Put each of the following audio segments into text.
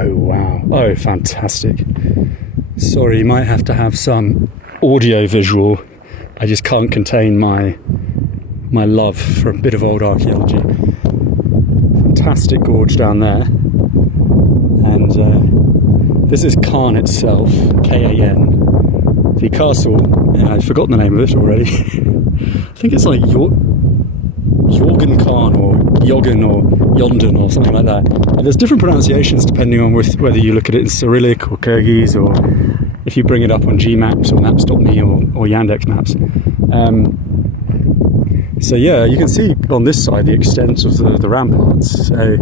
Oh, wow. Oh, fantastic. Sorry, you might have to have some audio-visual. I just can't contain my love for a bit of old archaeology. Fantastic gorge down there. And this is Khan itself, K-A-N. The castle, I've forgotten the name of it already. I think it's like Jorgen Khan or Yogan or Yondan or something like that. And there's different pronunciations depending on whether you look at it in Cyrillic or Kyrgyz, or if you bring it up on Gmaps or Maps.me or Yandex Maps. So yeah, you can see on this side the extent of the ramparts. So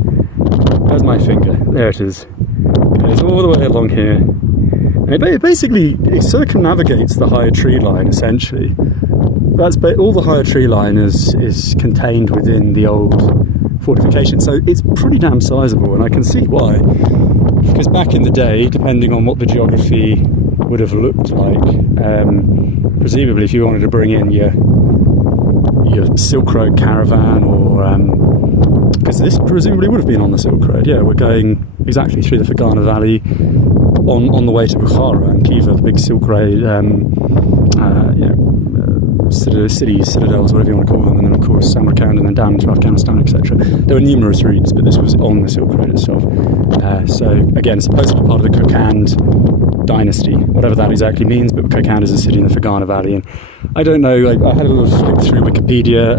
there's my finger. There it is. It goes all the way along here. And it circumnavigates the higher tree line, essentially. All the higher tree line is contained within the old fortification, so it's pretty damn sizable, and I can see why. Because back in the day, depending on what the geography would have looked like, presumably if you wanted to bring in your Silk Road caravan, or because this presumably would have been on the Silk Road. Yeah, we're going exactly through the Fergana Valley on the way to Bukhara and Khiva, the big Silk Road, cities, citadels, whatever you want to call them, and then of course Samarkand, and then down into Afghanistan, etc. There were numerous routes, but this was on the Silk Road itself. So again, supposedly part of the Kokand dynasty, whatever that exactly means, but Kokand is a city in the Fergana Valley, and I don't know, I had a little flick through Wikipedia.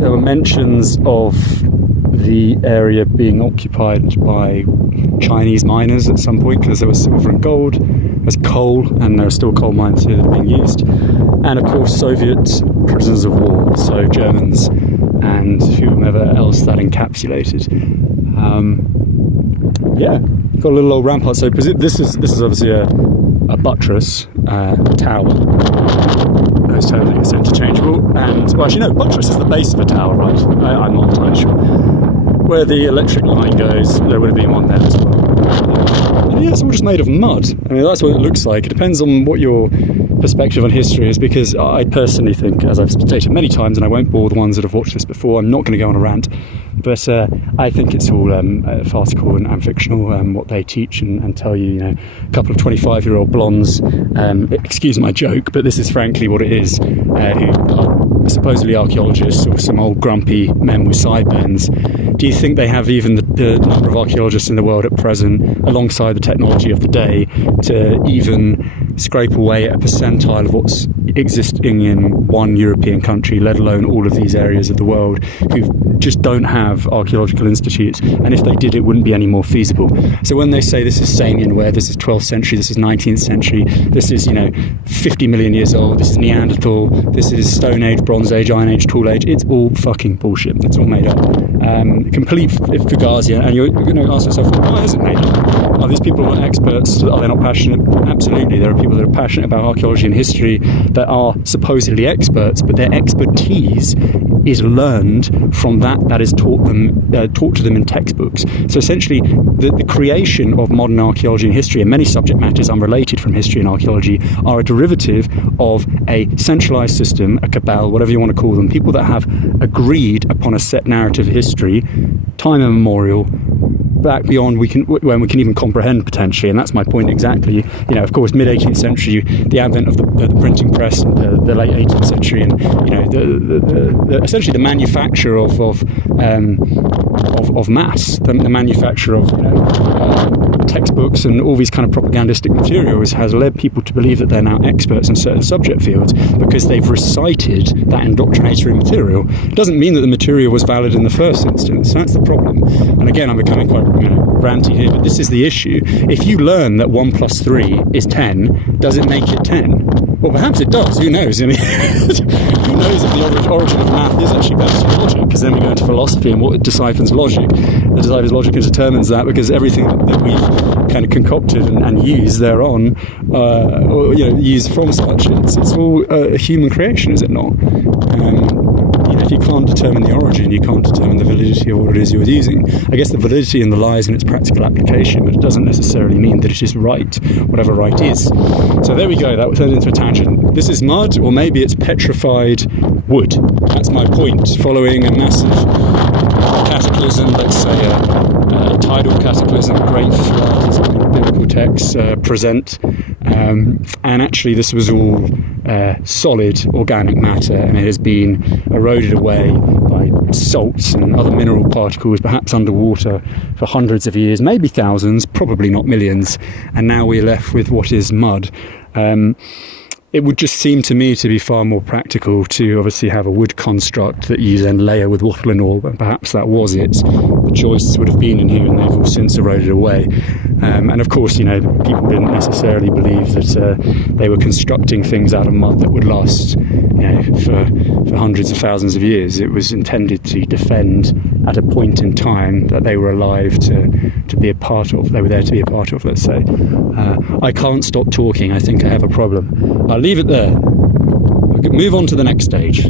There were mentions of the area being occupied by Chinese miners at some point, because there was silver and gold, there's coal, and there are still coal mines here that are being used, and of course Soviet prisoners of war, so Germans and whomever else that encapsulated. Yeah, got a little old rampart. So this is obviously a buttress, tower. Those terms, I guess, interchangeable. And well, actually no, buttress is the base of a tower, right? I'm not entirely sure. Where the electric line goes, there would have been one there as well. And yeah, it's all just made of mud. I mean, that's what it looks like. It depends on what your perspective on history is, because I personally think, as I've stated many times, and I won't bore the ones that have watched this before, I'm not going to go on a rant, but I think it's all farcical and fictional, what they teach and tell you. You know, a couple of 25-year-old blondes, excuse my joke, but this is frankly what it is, who are supposedly archaeologists or some old grumpy men with sideburns. Do you think they have even the number of archaeologists in the world at present, alongside the technology of the day, to even scrape away at a percentile of what's existing in one European country, let alone all of these areas of the world, who just don't have archaeological institutes? And if they did, it wouldn't be any more feasible. So when they say this is Samian ware, this is 12th century, this is 19th century, this is 50 million years old, this is Neanderthal, this is Stone Age, Bronze Age, Iron Age, Tool Age, it's all fucking bullshit. It's all made up. Complete fugazi. And you're going to ask yourself, why is it made up? Are these people not experts? Are they not passionate? Absolutely. There are people that are passionate about archaeology and history that are supposedly experts, but their expertise is learned from that is taught to them in textbooks. So essentially, the creation of modern archaeology and history, and many subject matters unrelated from history and archaeology, are a derivative of a centralised system, a cabal, whatever you want to call them, people that have agreed upon a set narrative of history, time immemorial, back beyond when we can even comprehend, potentially. And that's my point exactly. Of course, mid-18th century, the advent of the printing press, the late 18th century, and essentially the manufacture of mass, the manufacture of textbooks and all these kind of propagandistic materials has led people to believe that they're now experts in certain subject fields because they've recited that indoctrinatory material. It doesn't mean that the material was valid in the first instance. That's the problem. And again, I'm becoming quite ranty here, but this is the issue. If you learn that 1 + 3 is 10, does it make it 10? Well, perhaps it does. Who knows? I mean, who knows if the origin of math is actually based on logic? Because then we go into philosophy and what deciphers logic. It deciphers logic and determines that, because everything that we've kind of concocted and used thereon, or used from such, it's all a human creation, is it not? If you can't determine the origin, you can't determine the validity of what it is you're using. I guess the validity in the lies in its practical application, but it doesn't necessarily mean that it is right, whatever right is. So there we go, that turned into a tangent. This is mud, or maybe it's petrified wood. That's my point, following a massive cataclysm, let's say a tidal cataclysm, a great flood, as biblical texts present. And actually this was all solid organic matter, and it has been eroded away by salts and other mineral particles, perhaps underwater, for hundreds of years, maybe thousands, probably not millions, and now we're left with what is mud. It would just seem to me to be far more practical to obviously have a wood construct that you then layer with wattle and all, and perhaps that was it. The joists would have been in here and they've all since eroded away. And of course, people didn't necessarily believe that they were constructing things out of mud that would last for hundreds of thousands of years. It was intended to defend at a point in time that they were alive to be a part of. They were there to be a part of, let's say. I can't stop talking. I think I have a problem. I'll leave it there. Move on to the next stage.